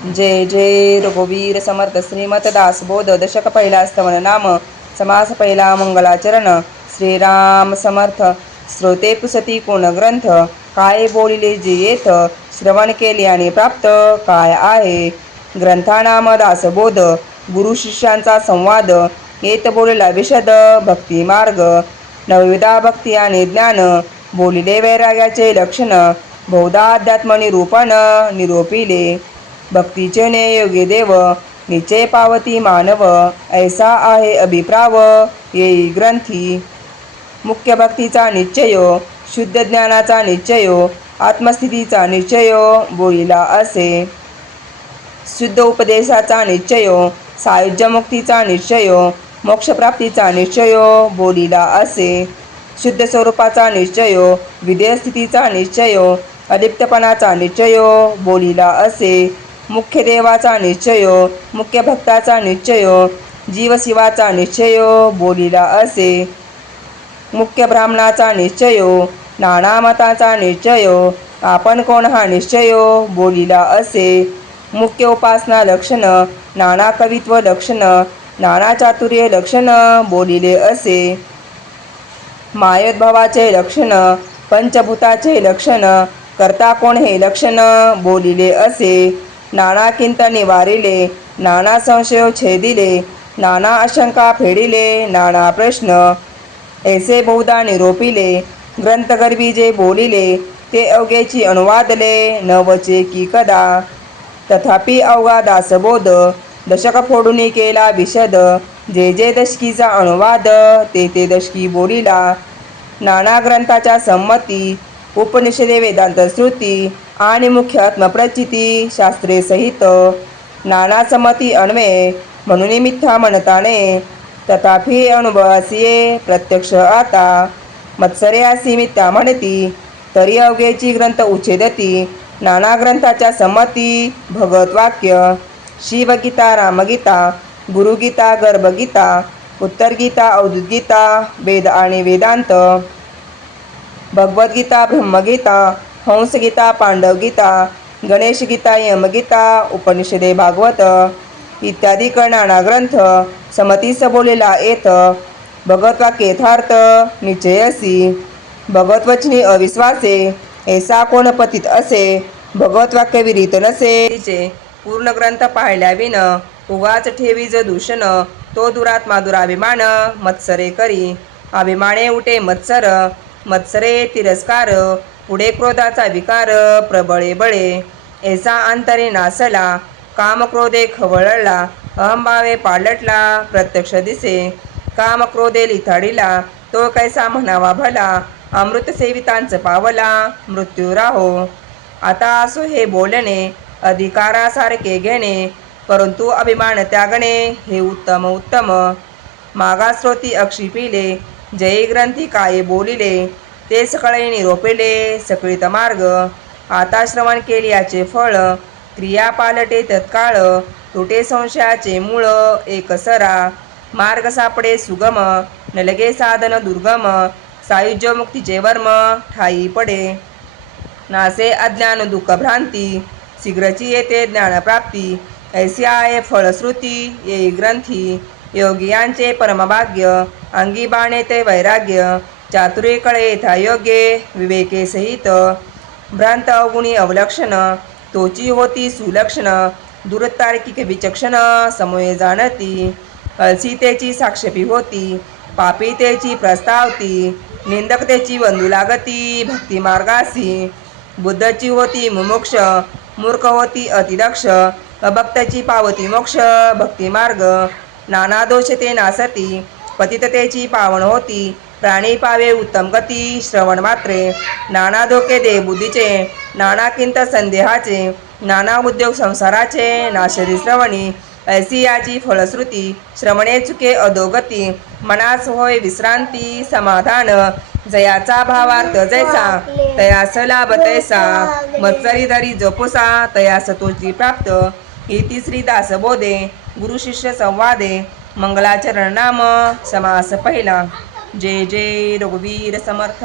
जय जय रघुवीर समर्थ श्रीमत दासबोध दशक पहिला स्तवन नाम समास पहिला मंगलाचरण श्रीराम समर्थ श्रोते पुसती कोण ग्रंथ काय बोलिले जे येथ श्रवण केले आणि प्राप्त काय आहे ग्रंथानाम दासबोध गुरु शिष्यांचा संवाद येत बोलला विशद भक्ती मार्ग नवविधा भक्ती आणि ज्ञान बोलिले वैराग्याचे लक्षण बहुधा अध्यात्म निरूपण निरोपिले भक्तीचे ने योगी देव निश्चय पावती मानव ऐसा आहे अभिप्राव येई ग्रंथी मुख्य भक्तीचा निश्चयो शुद्ध ज्ञानाचा निश्चयो आत्मस्थितीचा निश्चयो बोलिला असे शुद्ध उपदेशाचा निश्चयो सायुज्य मुक्तीचा निश्चयो मोक्षप्राप्तीचा निश्चयो बोलिला असे शुद्ध स्वरूपाचा निश्चयो विधेय स्थितीचा निश्चयो अलिप्तपणाचा निश्चयो बोलिला असे मुख्य देवाचा निश्चयो मुख्य भक्ताचा निश्चयो जीवशिवाचा निश्चयो बोलिला असे मुख्य ब्राह्मणाचा निश्चयो नाना मताचा निश्चयो आपण कोण हा निश्चयो बोलिला असे मुख्य उपासना लक्षण नाना कवित्व लक्षण नाना चातुर्य लक्षण बोलिले असे मायोद्भवाचे लक्षण पंचभूताचे लक्षण करता कोण हे लक्षण बोलिले असे नाना किंत निवारिले नाना संशय छेदिले नाना आशंका फेडिले नाना प्रश्न ऐसे बहुधा निरोपिले ग्रंथगर्भी जे बोलिले ते अवघेची अनुवादले न वचे की कदा तथापि अवघा दासबोध दशक फोडून केला विशद जे जे दशकीचा अनुवाद ते ते दशकी बोलिला नाना ग्रंथाच्या संमती उपनिषदे वेदांत श्रुती आणि मुख्य आत्मप्रचिती शास्त्रे सहित नाना समती अन्वये म्हणून मिथ्या म्हणताने तथापि अनुभवासिये प्रत्यक्ष आता मत्सरे असी मिथ्या म्हणती तरी अवघेची ग्रंथ उच्छेदती नाना ग्रंथाच्या संमती भगवत वाक्य शिवगीता रामगीता गुरुगीता गर्भगीता उत्तरगीता अवधूतगीता वेद आणि वेदांत भगवद्गीता ब्रह्मगीता हंसगीता पांडवगीता गणेशगीता यमगीता उपनिषदे भागवत इत्यादी नाना ग्रंथ समतीस बोलेला येथ भगवतवाक्य यथार्थ निश्चयसी भगवतवचनी अविश्वासे ऐसा कोण पतित असे भगवतवाक्य विरित नसे तिचे पूर्ण ग्रंथ पाहिल्या विन उगाच ठेवी ज दूषण तो दुरात्मा दुराभिमान मत्सरे करी अभिमाने उठे मत्सर मत्सरे तिरस्कार पुढे क्रोधाचा विकार प्रबळे बळे ऐसा अंतरे नासला कामक्रोधे खवळला अहंभावे पालटला प्रत्यक्ष दिसे कामक्रोधे लिथाडिला तो कैसा म्हणावा भला अमृत सेवितांच पावला मृत्यू राहो आता असो हे बोलणे अधिकारासारखे घेणे परंतु अभिमान त्यागणे हे उत्तम उत्तम मागास्रोती अक्षिपिले जय ग्रंथी काय बोलिले ते सकळे निरोपिले सकळीत मार्ग आता श्रवण केले याचे फळ क्रिया पालटे तत्काळ तुटे संशयाचे मूळ एकसरा मार्ग सापडे सुगम नलगे साधन दुर्गम सायुज्य मुक्तीचे वर्म ठाई पडे नासे अज्ञान दुःख भ्रांती शीघ्रची येते ज्ञानप्राप्ती ऐसी आहे फळश्रुती येई ग्रंथी योगियांचे परमभाग्य अंगी बाणे ते वैराग्य चातुर्य कळे यथा योग्य विवेके सहित भ्रांत अवगुणी अवलक्षण तोची होती सुलक्षण दुरतार्किक विचक्षण समये जाणती अलसीतेची साक्षेपी होती पापितेची प्रस्तावती निंदकतेची वंदू लागती भक्ती मार्गासी बुद्धची होती मुमुक्ष मूर्ख होती अतिदक्ष अभक्ताची पावती मोक्ष भक्ती मार्ग नाना दोष ते नासती पतिततेची पावन होती प्राणी पावे उत्तम गती श्रवण मात्रे नाना धोके दे बुद्धीचे नाना किंत संदेहाचे नाना उद्योग संसाराचे नाशरी श्रवणी ऐसी याची फळश्रुती श्रवणे चुके अधोगती मनास होय विश्रांती समाधान जयाचा भावार्थ जैसा तयास लाभ तैसा मत्सरी धरी जपोसा तयास तोची प्राप्त इति श्री दासबोधे गुरु शिष्य संवादे मंगलाचरण नाम समास पहिला जय जय रघुवीर समर्थ।